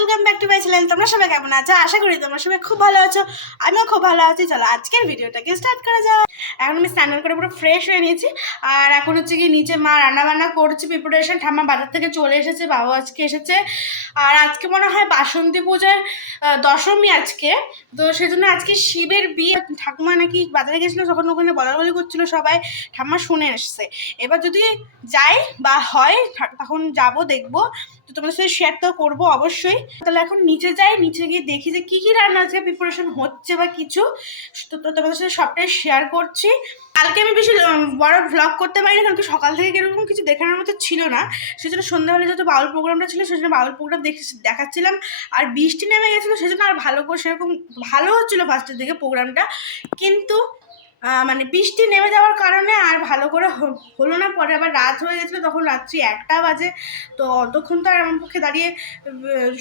Welcome back to my channel. তোমরা সবাই কেমন আছো? আশা করি তোমরা সবাই খুব ভালো আছো, আমিও খুব ভালো আছি। চলো আজকের ভিডিওটাকে স্টার্ট করা যাক। এখন আমি স্নান করে পুরো ফ্রেশ হয়ে নিয়েছি, আর এখন হচ্ছে কি নিচে মা রান্না বান্না করছে, প্রিপারেশন। ঠাম্মা বাজার থেকে চলে এসেছে, বাবা আজকে এসেছে। আর আজকে মনে হয় বাসন্তী পূজার দশমী আজকে, তো সেই জন্য আজকে শিবের বিয়ে। ঠাকুমা নাকি বাজারে গেছিলো, যখন ওখানে বলাবলি করছিল সবাই, ঠাম্মা শুনে এসছে। এবার যদি যাই বা হয় তখন যাব, দেখবো, তো তোমাদের সাথে শেয়ার তো করবো অবশ্যই। তাহলে এখন নিচে যাই, নিচে গিয়ে দেখি যে কি কি রান্না আজকে প্রিপারেশন হচ্ছে বা কিছু, তো তোমাদের সাথে সবটাই শেয়ার করছি। কালকে আমি বেশি বড় ভ্লগ করতে পারিনি, কারণ সকাল থেকে এরকম কিছু দেখানোর মতো ছিল না। সেজন্য সন্ধ্যাবেলা যেহেতু বাউল প্রোগ্রামটা ছিল, সেজন্য বাউল প্রোগ্রাম দেখাচ্ছিলাম। আর বৃষ্টি নেমে গেছিলো, সেজন্য আর ভালো করে সেরকম ভালো হচ্ছিলো ফার্স্টের দিকে প্রোগ্রামটা, কিন্তু মানে বৃষ্টি নেমে যাওয়ার কারণে আর ভালো করে হলো না। পরে আবার রাত হয়ে গেছিলো, তখন রাত্রি 1টা বাজে। তো অতক্ষণ তো আর আমার পক্ষে দাঁড়িয়ে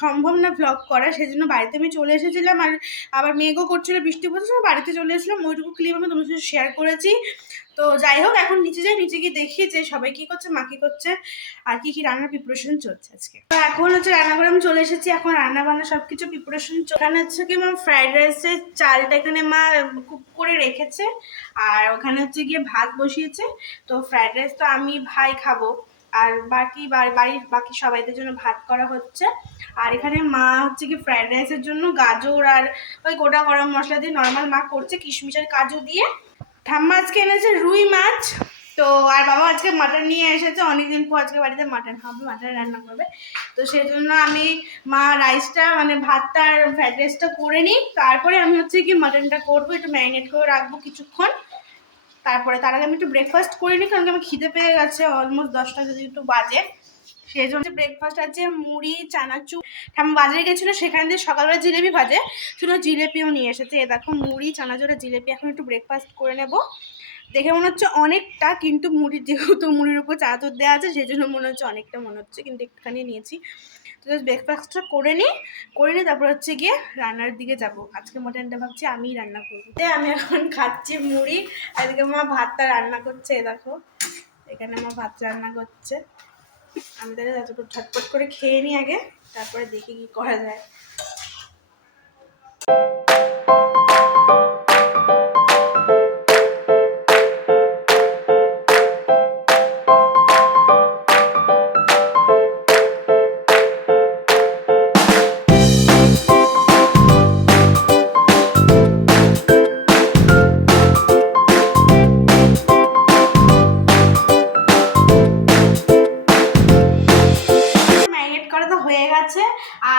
সম্ভব না ভ্লগ করা, সেই জন্য বাড়িতে আমি চলে এসেছিলাম। আর আবার মেঘও করছিলো, বৃষ্টি পড়ছিল, বাড়িতে চলে এসেছিলাম। ওইটুকু ক্লিপ আমি তোমার সাথে শেয়ার করেছি। তো যাই হোক, এখন নিচে যাই, নিচে গিয়ে দেখি যে সবাই কী করছে, মা কী করছে, আর কি কি রান্নার প্রিপারেশন চলছে আজকে। তো এখন হচ্ছে রান্না করে আমি চলে এসেছি, এখন রান্না বান্না সব কিছু প্রিপারেশন। এখানে হচ্ছে কি মা ফ্রাইড রাইসের চালটা এখানে মা কুক করে রেখেছে, আর ওখানে হচ্ছে গিয়ে ভাত বসিয়েছে। তো ফ্রাইড রাইস তো আমি ভাই খাবো, আর বাকি বাড়ির বাকি সবাইদের জন্য ভাত করা হচ্ছে। আর এখানে মা হচ্ছে কি ফ্রাইড রাইসের জন্য গাজর আর ওই গোটা গরম মশলা দিয়ে নর্মাল মা করছে, কিশমিশ আর কাজু দিয়ে। ঠাম্মা আজকে এনেছে রুই মাছ, তো আর বাবা আজকে মাটন নিয়ে এসেছে। অনেকদিন পর আজকে বাড়িতে মাটন হবে, মাটন রান্না করবে। তো সেই জন্য আমি মা রাইসটা মানে ভাতটা আর ফ্রাইড রাইসটা করে নিই, তারপরে আমি হচ্ছে কি মাটনটা করবো, একটু ম্যারিনেট করে রাখবো কিছুক্ষণ। তারপরে তার আগে আমি একটু ব্রেকফাস্ট করে নিই, কারণ আমি খিদে পেয়ে গেছে, অলমোস্ট 10টা যদি একটু বাজে। সেই জন্য ব্রেকফাস্ট আছে মুড়ি চানাচুর। ঠাম্মা বাজারে গেছিলো, সেখান দিয়ে সকালবেলা জিলেপি ভাজে, শুধু জিলেপিও নিয়ে এসেছে। এ দেখো মুড়ি চানাচুরের জিলেপি। এখন একটু ব্রেকফাস্ট করে নেব। দেখে মনে হচ্ছে অনেকটা, কিন্তু মুড়ির যেহেতু মুড়ির উপর চানাচুর দেওয়া আছে, সেই জন্য মনে হচ্ছে অনেকটা মনে হচ্ছে, কিন্তু একটুখানি নিয়েছি। তো ব্রেকফাস্টটা করে নিই, তারপর হচ্ছে গিয়ে রান্নার দিকে যাব। আজকে মটনটা ভাবছি আমিই রান্না করবো। আমি এখন খাচ্ছি মুড়ি, আর এদিকে মা ভাতটা রান্না করছে। এ দেখো এখানে মা ভাত রান্না করছে। আমি তাহলে যতটুকু ঝটপট করে খেয়ে নিই আগে, তারপরে দেখি কি করা যায়।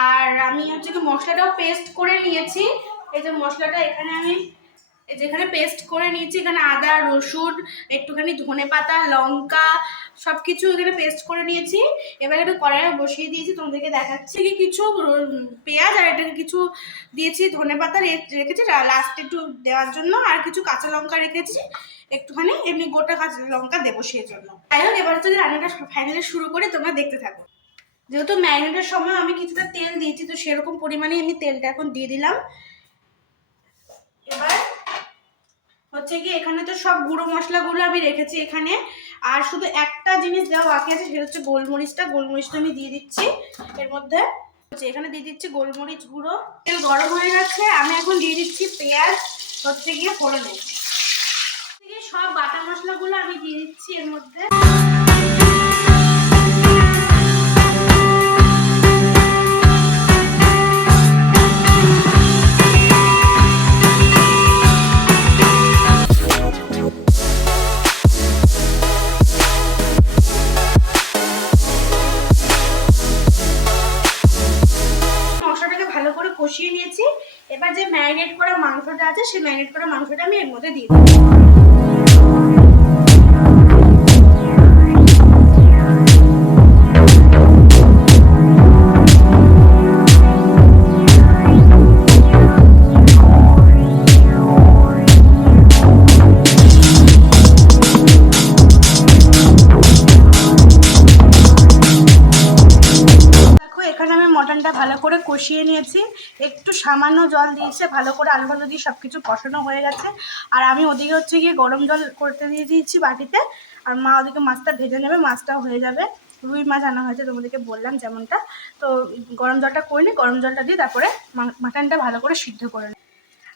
আর আমি হচ্ছে কি মশলাটাও পেস্ট করে নিয়েছি। এই যে মশলাটা এখানে আমি যেখানে পেস্ট করে নিয়েছি, এখানে আদা রসুন একটুখানি ধনেপাতা লঙ্কা সবকিছু এখানে পেস্ট করে নিয়েছি। এবার একটু কড়াইয়ে বসিয়ে দিয়েছি, তোমাদেরকে দেখাচ্ছি। কি কিছু পেঁয়াজ আর এটাকে কিছু দিয়েছি, ধনেপাতা রেখেছি লাস্টে একটু দেওয়ার জন্য, আর কিছু কাঁচা লঙ্কা রেখেছি একটুখানি, এমনি গোটা কাঁচা লঙ্কা দেবো সেই জন্য। যাই হোক, এবার হচ্ছে রান্নাটা ফাইনালি শুরু করে তোমরা দেখতে থাকো। যেহেতু ম্যারিনেটের সময় আমি কিছুটা তেল দিয়েছি, তো সেরকম পরিমাণে আমি তেলটা এখন দিয়ে দিলাম। এবার হচ্ছে কি এখানে তো সব গুঁড়ো মশলাগুলো আমি রেখেছি এখানে, আর শুধু একটা জিনিস দেওয়া বাকি আছে, সেটা হচ্ছে গোলমরিচটা। গোলমরিচটা আমি দিয়ে দিচ্ছি এর মধ্যে। এখানে দিয়ে দিচ্ছি গোলমরিচ গুঁড়ো। তেল গরম হয়ে গেছে, আমি এখন দিয়ে দিচ্ছি পেঁয়াজ হচ্ছে গিয়ে ফোড়নে। সব বাটা মশলাগুলো আমি দিয়ে দিচ্ছি এর মধ্যে। কষিয়ে নিয়েছি। এবার যে ম্যারিনেট করা মাংসটা আছে, সেই ম্যারিনেট করা মাংসটা আমি এর মধ্যে দিয়ে দেবো। মটনটা ভালো করে কষিয়ে নিয়েছি, একটু সামান্য জল দিয়েছে, ভালো করে আলু ভালো দিয়ে সব কিছু কষানো হয়ে গেছে। আর আমি ওদিকে হচ্ছে গিয়ে গরম জল করতে দিয়ে দিয়েছি বাটিতে, আর মা ওদিকে মাছটা ভেজে নেবে, মাছটাও হয়ে যাবে। রুই মাছ আনা হয়েছে তোমাদেরকে বললাম যেমনটা। তো গরম জলটা করে নিই, গরম জলটা দিয়ে তারপরে মাটনটা ভালো করে সিদ্ধ করে নিই।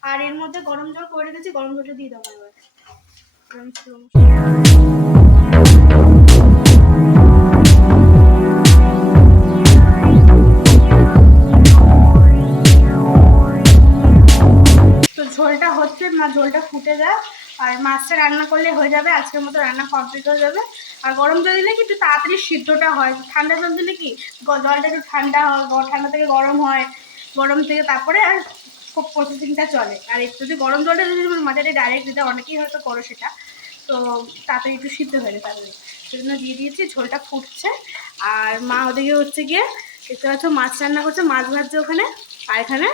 আর এর মধ্যে গরম জল করে রেখেছি, গরম জলটা দিয়ে দেবো এবার। তো ঝোলটা হচ্ছে, ঝোলটা ফুটে যায় আর মাছটা রান্না করলে হয়ে যাবে, আজকের মতো রান্না কমপ্লিট হয়ে যাবে। আর গরম জল দিলে কি একটু তাড়াতাড়ি সিদ্ধটা হয়, ঠান্ডা জল দিলে কি জলটা একটু ঠান্ডা হয়, ঠান্ডা থেকে গরম হয়, গরম থেকে তারপরে আর খুব প্রসেসিংটা চলে। আর একটু যদি গরম জলটা যদি মাথাটা ডাইরেক্ট দিতে, অনেকেই হয়তো করো সেটা, তো তাড়াতাড়ি একটু সিদ্ধ হয়ে যায় তাড়াতাড়ি, সেজন্য দিয়ে দিয়েছি। ঝোলটা ফুটছে আর মা ওদিকে হচ্ছে গিয়ে দেখতে পাচ্ছ মাছ রান্না করছে, মাছ ভাজছে ওখানে, আর এখানে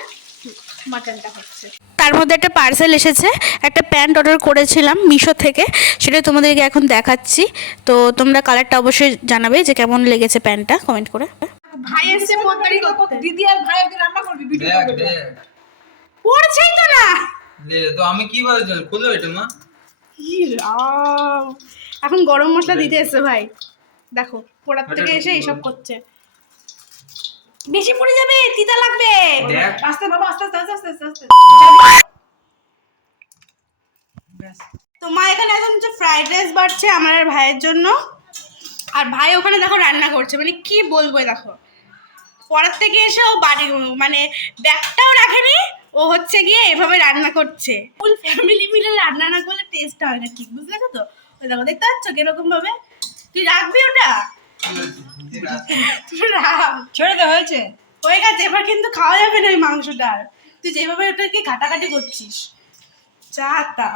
মাটনটা হচ্ছে। তার মধ্যে একটা পার্সেল এসেছে, একটা প্যান্ট অর্ডার করেছিলাম মিশো থেকে, সেটা তোমাদেরকে এখন দেখাচ্ছি। তো তোমরা কালারটা অবশ্যই জানাবে যে কেমন লেগেছে প্যান্টটা কমেন্ট করে। ভাই এসে পোতদারি করতে, দিদি আর ভাই একদিন রান্না করবি, ভিডিও করবে। পড়ছেই তো না লে, তো আমি কি বলছি, খুলো এটা মা। এখন গরম মশলা দিতে এসে ভাই, দেখো পোড়ার থেকে এসে এইসব করছে। বেশি পড়ে যাবে, তিতা লাগবে। আস্তে বাবা, আস্তে আস্তে আস্তে আস্তে আস্তে। তো মা এখানে এখন হচ্ছে ফ্রাইড রাইস বাড়ছে আমার আর ভাইয়ের জন্য, আর ভাই ওখানে দেখো রান্না করছে, মানে কি বলবো, দেখো পড়ার থেকে এসে ও বাড়ি মানে ব্যাগটাও রাখেনি, ও হচ্ছে গিয়ে এভাবে রান্না করছে। ফুল ফ্যামিলি মিলে রান্না না করলে টেস্ট হয় না ঠিক, বুঝলে তো? ওই দেখো, দেখতে পাচ্ছ কিরকম ভাবে, তুই রাখবি ওটা, ছেড়ে দে, হয়েছে, হয়ে গেছে, এবার কিন্তু খাওয়া যাবে না ওই মাংসটা। তুই যেভাবে ওটাকে ঘাটাঘাটি করছিস, চা তা।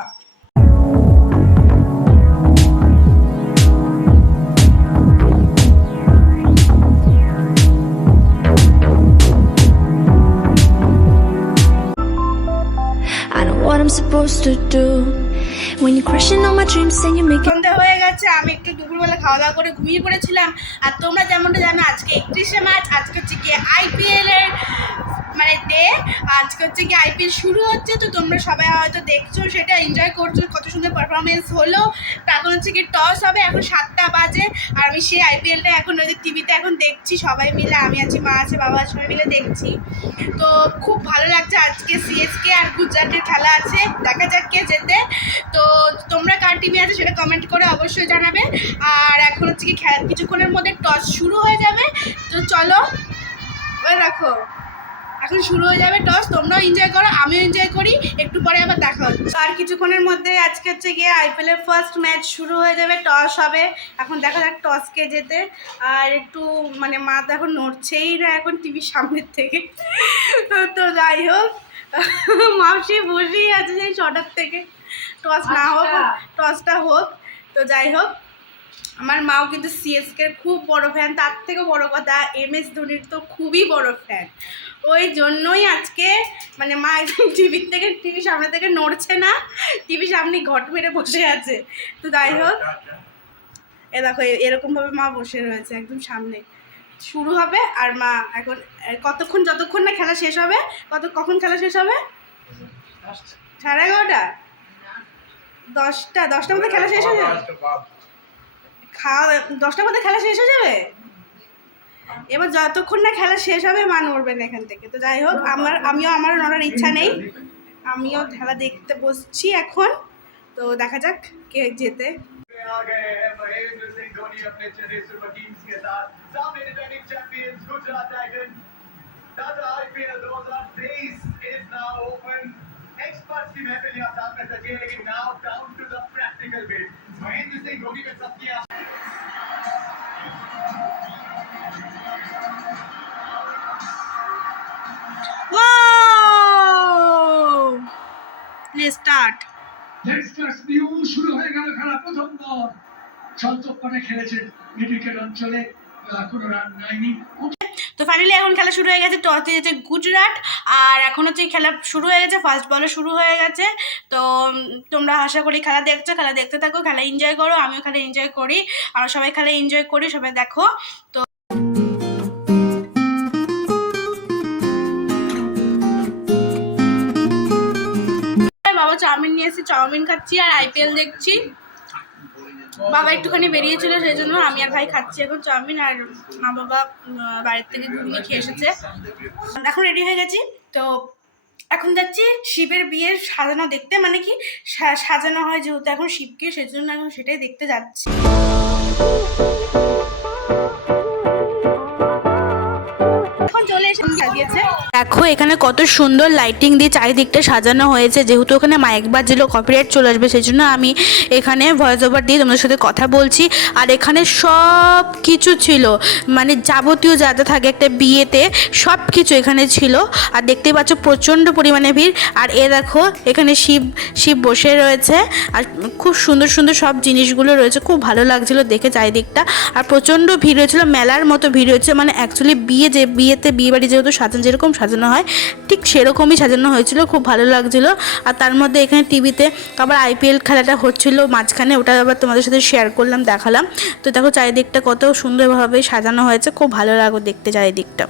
What I'm supposed to do when you're crushing on my dreams and you make it. সন্ধ্যা হয়ে গেছে, আমি একটু দুপুরবেলা খাওয়া দাওয়া করে ঘুমিয়ে পড়েছিলাম। আর তোমরা যেমনটা জানো আজকে 31শে মার্চ, আজকে হচ্ছে কি আইপিএল এর মানে ডে, আজকে হচ্ছে কি আইপিএল শুরু হচ্ছে। তো তোমরা সবাই হয়তো দেখছো, সেটা এনজয় করছো, কত সুন্দর পারফরমেন্স হলো। তারপর হচ্ছে কি টস হবে, এখন 7টা বাজে, আর আমি সেই আইপিএলটা এখন ওই টিভিতে এখন দেখছি সবাই মিলে, আমি আছি, মা আছে, বাবা আছে, সবাই মিলে দেখছি। তো খুব ভালো লাগছে, আজকে সিএসকে আর গুজরাটের খেলা আছে, দেখা যাক কে জেতে। তো তোমরা কার টিমে আছে সেটা কমেন্ট করে অবশ্যই জানাবে। আর এখন হচ্ছে কি খেলা কিছুক্ষণের মধ্যে টস শুরু হয়ে যাবে, তো চলো ওই দেখো এখন শুরু হয়ে যাবে টস, তোমরাও এনজয় করো, আমিও এনজয় করি, একটু পরে আবার দেখা হচ্ছে। আর কিছুক্ষণের মধ্যে আজকে হচ্ছে গিয়ে আইপিএল এর ফার্স্ট ম্যাচ শুরু হয়ে যাবে, টস হবে, এখন দেখা যাক টস কে জেতে। আর একটু মানে মা তো এখন নড়ছেই না এখন টিভির সামনের থেকে, তো যাই হোক মাসি বসেই আছে সেই 6টার থেকে, টস না হোক, টসটা হোক। তো যাই হোক, আমার মাও কিন্তু সিএসকের খুব বড় ফ্যান, তার থেকেও বড় কথা MS ধোনির তো খুবই বড় ফ্যান। ওই জন্যই আজকে মানে মা একদম টিভির সামনে থেকে নড়ছে না, টিভির সামনে ঘট মেরে বসে আছে। তো যাই হোক, এ দেখো এরকমভাবে মা বসে রয়েছে একদম সামনে, শুরু হবে। আর মা এখন কতক্ষণ, যতক্ষণ না খেলা শেষ হবে, কখন খেলা শেষ হবে, 11:30, 10টার মধ্যে খেলা শেষ হয়ে যাবে, খাওয়া 10টার মধ্যে খেলা শেষ হয়ে যাবে। এবার যতক্ষণ না খেলা শেষ হবে মা নড়বেন এখান থেকে। তো যাই হোক, আমার নড়ার ইচ্ছা নেই, আমিও খেলা দেখতে বসছি এখন। তো দেখা যাক কে জেতে। एक्सपर्ट्स की महफिल यहाँ सामने सजी है, लेकिन now down to the practical bit. Mahendra Singh Dhoni में सबकी স্টার্ট লেটস নিউ শুরু হয়ে গেল খেলা। প্রথম বল চঞ্চকপটে খেলেছেন মিডউইকেট অঞ্চলে, কোনো রান নাইনি। তো ফাইনালি এখন খেলা শুরু হয়ে গেছে, টস দিয়েছে গুজরাট, আর এখন হচ্ছে খেলা শুরু হয়ে গেছে, ফার্স্ট বলে শুরু হয়ে গেছে। তো তোমরা আশা করি খেলা দেখছো, খেলা দেখতে থাকো, খেলা এনজয় করো, আমিও খেলা এনজয় করি, আমরা সবাই খেলা এনজয় করি, সবাই দেখো। তো বাবা চাউমিন নিয়ে এসেছি, চাউমিন খাচ্ছি আর আইপিএল দেখছি। বাবা একটুখানি বেরিয়েছিল, সেই জন্য আমি আর ভাই খাচ্ছি এখন চাউমিন, আর মা বাবা বাড়ির থেকে ঘুগনি খেয়ে এসেছে। এখন রেডি হয়ে গেছি, তো এখন যাচ্ছি শিবের বিয়ের সাজানো দেখতে, মানে কি সাজানো হয় যেহেতু এখন শিবকে, সেজন্য এখন সেটাই দেখতে যাচ্ছি। দেখো এখানে কত সুন্দর লাইটিং দিয়ে চারিদিকটা সাজানো হয়েছে, যেহেতু ওখানে মাইক বাজছিল কপিরাইট চলে আসবে, সেই জন্য আমি এখানে ভয়েস ওভার দিয়ে তোমাদের সাথে কথা বলছি। আর এখানে সব কিছু ছিল, মানে যাবতীয় যা যা থাকে একটা বিয়েতে সব কিছু এখানে ছিল। আর দেখতেই পাচ্ছ প্রচণ্ড পরিমাণে ভিড়। আর দেখো এখানে শিব বসে রয়েছে, আর খুব সুন্দর সুন্দর সব জিনিসগুলো রয়েছে, খুব ভালো লাগছিল দেখে চারিদিকটা। আর প্রচণ্ড ভিড় হয়েছিল, মেলার মতো ভিড় হয়েছে, মানে অ্যাকচুয়ালি বিয়ে বাড়ি যেহেতু যেরকম সাজানো হয় ঠিক সেরকমই সাজানো হয়েছিল, খুব ভালো লাগছিল। আর তার মধ্যে এখানে টিভিতে আবার IPL খেলাটা হচ্ছিল মাঝখানে, ওটা আবার তোমাদের সাথে শেয়ার করলাম, দেখালাম। তো দেখো চারিদিকটা কত সুন্দরভাবে সাজানো হয়েছে, খুব ভালো লাগলো দেখতে চারিদিকটা।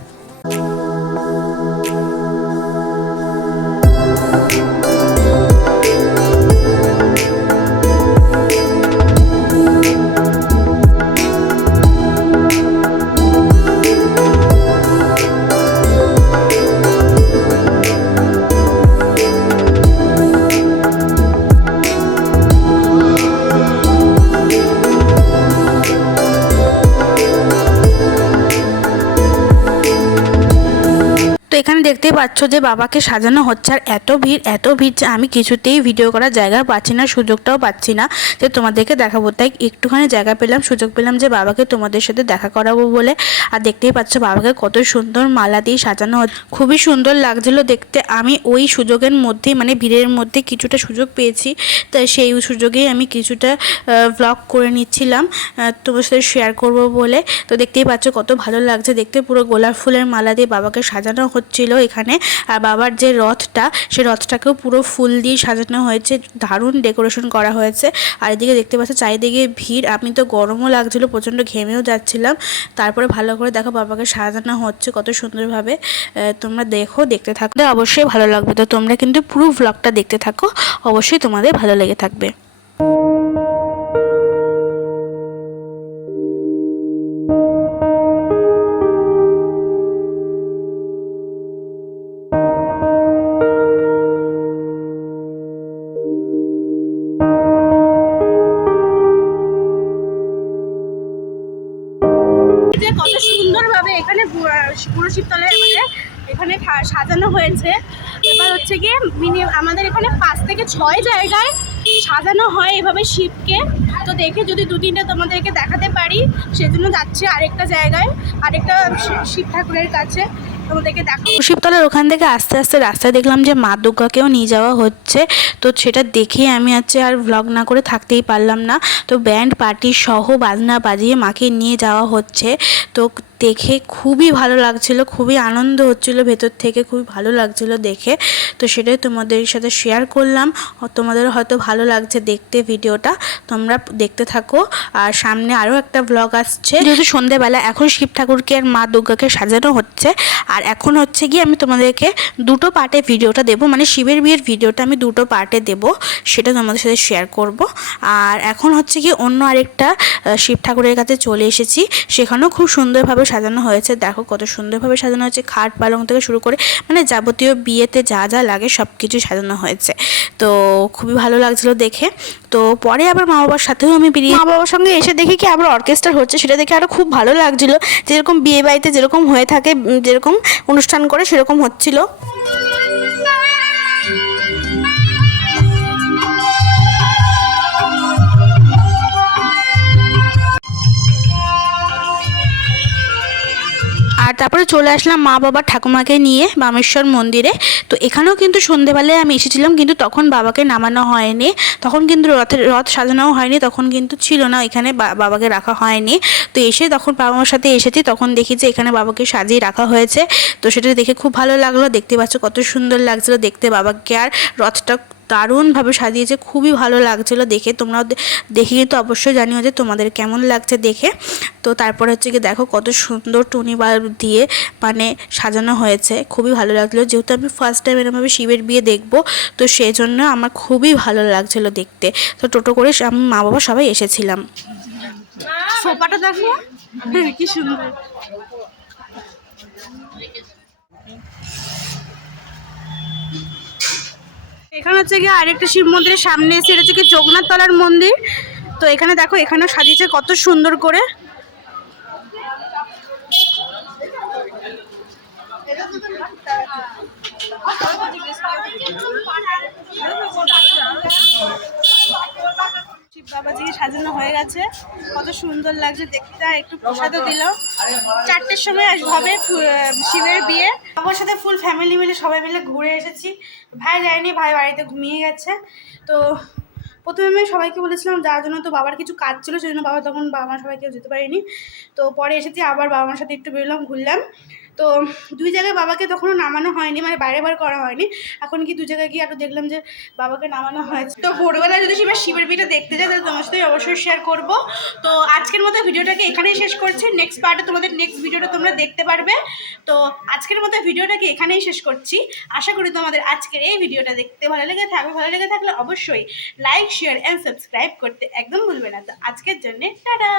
তো এখানে দেখতেই পাচ্ছ যে বাবাকে সাজানো হচ্ছে, আর এত ভিড় যে আমি কিছুতেই ভিডিও করার জায়গা পাচ্ছি না, সুযোগটাও পাচ্ছি না যে তোমাদেরকে দেখাবো। তাই একটুখানি জায়গা পেলাম, সুযোগ পেলাম যে বাবাকে তোমাদের সাথে দেখা করাবো বলে। আর দেখতেই পাচ্ছ বাবাকে কত সুন্দর মালা দিয়ে সাজানো হচ্ছে, খুবই সুন্দর লাগছিল দেখতে। আমি ওই সুযোগের মধ্যে, মানে ভিড়ের মধ্যে কিছুটা সুযোগ পেয়েছি, তাই সেই সুযোগেই আমি কিছুটা ব্লগ করে নিচ্ছিলাম তোমার সাথে শেয়ার করব বলে। তো দেখতেই পাচ্ছ কত ভালো লাগছে দেখতে, পুরো গোলাপ ফুলের মালা দিয়ে বাবাকে সাজানো হচ্ছিল এখানে। আর বাবার যে রথটা, সেই রথটাকেও পুরো ফুল দিয়ে সাজানো হয়েছে, দারুণ ডেকোরেশন করা হয়েছে। আর এদিকে দেখতে পাচ্ছ চারিদিকে ভিড়, আমি তো গরমও লাগছিল, প্রচণ্ড ঘেমেও যাচ্ছিলাম। তারপরে ভালো করে দেখো বাবাকে সাজানো হচ্ছে কত সুন্দরভাবে, তোমরা দেখতে থাকলে অবশ্যই ভালো লাগবে। তো তোমরা কিন্তু পুরো ভ্লগটা দেখতে থাকো, অবশ্যই তোমাদের ভালো লেগে থাকবে। কত সুন্দরভাবে এখানে পুরো শিবতলায় এখানে সাজানো হয়েছে। এবার হচ্ছে গিয়ে আমাদের এখানে 5 থেকে 6 জায়গায় সাজানো হয় এভাবে শিবকে। তো দেখে যদি 2-3টা তোমাদেরকে দেখাতে পারি, সেজন্য যাচ্ছি আরেকটা জায়গায়, আরেকটা শিব ঠাকুরের কাছে তোমাদেরকে দেখাবো। শিবতলার ওখান থেকে আস্তে আস্তে রাস্তায় দেখলাম যে মা দুর্গাকেও নিয়ে যাওয়া হচ্ছে, তো সেটা দেখেই আমি আর ভ্লগ না করে থাকতেই পারলাম না। তো ব্যান্ড পার্টি সহ বাজনা বাজিয়ে মাকে নিয়ে যাওয়া হচ্ছে, তো দেখে খুবই ভালো লাগছিল, খুবই আনন্দ হচ্ছিল ভেতর থেকে, খুবই ভালো লাগছিল দেখে। তো সেটাই তোমাদের সাথে শেয়ার করলাম, তোমাদের হয়তো ভালো লাগছে দেখতে ভিডিওটা, তোমরা দেখতে থাকো। আর সামনে আরও একটা ব্লগ আসছে, যেহেতু সন্ধেবেলা এখন শিব ঠাকুরকে আর মা দুর্গাকে সাজানো হচ্ছে। আর এখন হচ্ছে গিয়ে আমি তোমাদেরকে 2টো পার্টে ভিডিওটা দেবো, মানে শিবের বিয়ের ভিডিওটা আমি 2টো পার্টে দেবো, সেটা তোমাদের সাথে শেয়ার করব। আর এখন হচ্ছে গিয়ে অন্য আরেকটা শিব ঠাকুরের কাছে চলে এসেছি, সেখানেও খুব সুন্দরভাবে সাজানো হয়েছে। দেখো কত সুন্দরভাবে সাজানো হয়েছে, খাট পালং থেকে শুরু করে মানে যাবতীয় বিয়েতে যা যা লাগে সব কিছু সাজানো হয়েছে। তো খুবই ভালো লাগছিল দেখে। তো পরে আবার মা বাবার সাথেও আমি মা বাবার সঙ্গে এসে দেখি কি আবার অর্কেস্ট্রা হচ্ছে, সেটা দেখে আরও খুব ভালো লাগছিল, যেরকম বিয়ে বাড়িতে যেরকম হয়ে থাকে, যেরকম অনুষ্ঠান করে সেরকম হচ্ছিল। আর তারপরে চলে আসলাম মা বাবা ঠাকুমাকে নিয়ে বামেশ্বর মন্দিরে। তো এখানেও কিন্তু সন্ধেবেলায় আমি এসেছিলাম, কিন্তু তখন বাবাকে নামানো হয়নি, তখন কিন্তু রথ সাজানোও হয়নি, তখন কিন্তু ছিল না এখানে, বাবাকে রাখা হয়নি। তো এসে তখন বাবা মার সাথে এসেছি, তখন দেখি যে এখানে বাবাকে সাজিয়ে রাখা হয়েছে। তো সেটা দেখে খুব ভালো লাগলো, দেখতে পাচ্ছ কত সুন্দর লাগছিলো দেখতে বাবাকে। আর রথটা দারুণভাবে সাজিয়েছে, খুবই ভালো লাগছিলো দেখে। তোমরাও দেখে কিন্তু অবশ্যই জানিও যে তোমাদের কেমন লাগছে দেখে। তো তারপর হচ্ছে কি দেখো কত সুন্দর টুনি বাল্ব দিয়ে মানে সাজানো হয়েছে, খুবই ভালো লাগছিলো। যেহেতু আমি ফার্স্ট টাইম এরকমভাবে শিবের বিয়ে দেখবো, তো সেই জন্য আমার খুবই ভালো লাগছিলো দেখতে। তো টোটো করে আমি মা বাবা সবাই এসেছিলাম। সোফাটা দেখো কি সুন্দর। এখানে হচ্ছে গিয়ে আরেকটা শিব মন্দিরের সামনে এসে, এটা হচ্ছে কি জগন্নাথ তলার মন্দির। তো এখানে দেখো এখানেও সাজিয়েছে কত সুন্দর করে। শিব বাবাজিকে সাজানো হয়ে গেছে, কত সুন্দর লাগছে দেখতে। আর একটু প্রসাদও দিল। 4টের সময় হবে শিবের বিয়ে। বাবার সাথে ফুল ফ্যামিলি মিলে সবাই মিলে ঘুরে এসেছি। ভাই যায়নি, ভাই বাড়িতে ঘুমিয়ে গেছে। তো প্রথমে আমি সবাইকে বলেছিলাম যাওয়ার জন্য, তো বাবার কিছু কাজ ছিল সেই জন্য বাবা তখন বাবা মা সবাই কেউ যেতে পারিনি। তো পরে এসেছি আবার বাবা মার সাথে একটু বেরোলাম, ঘুরলাম। তো 2 জায়গায় বাবাকে তখনও নামানো হয়নি, মানে বাইরে বার করা হয়নি। এখন কি 2 জায়গায় গিয়ে আরও দেখলাম যে বাবাকে নামানো হয়েছে। তো ভোরবেলা যদি শিবের বিয়েটা দেখতে যাই তাহলে তোমার সাথে অবশ্যই শেয়ার করব। তো আজকের মতো ভিডিওটাকে এখানেই শেষ করছি। নেক্সট পার্টে তোমাদের নেক্সট ভিডিওটা তোমরা দেখতে পারবে। তো আজকের মতো ভিডিওটাকে এখানেই শেষ করছি। আশা করি তোমাদের আজকের এই ভিডিওটা দেখতে ভালো লেগে থাকবে। ভালো লেগে থাকলে অবশ্যই লাইক, শেয়ার অ্যান্ড সাবস্ক্রাইব করতে একদম ভুলবে না। তো আজকের জন্য টাটা।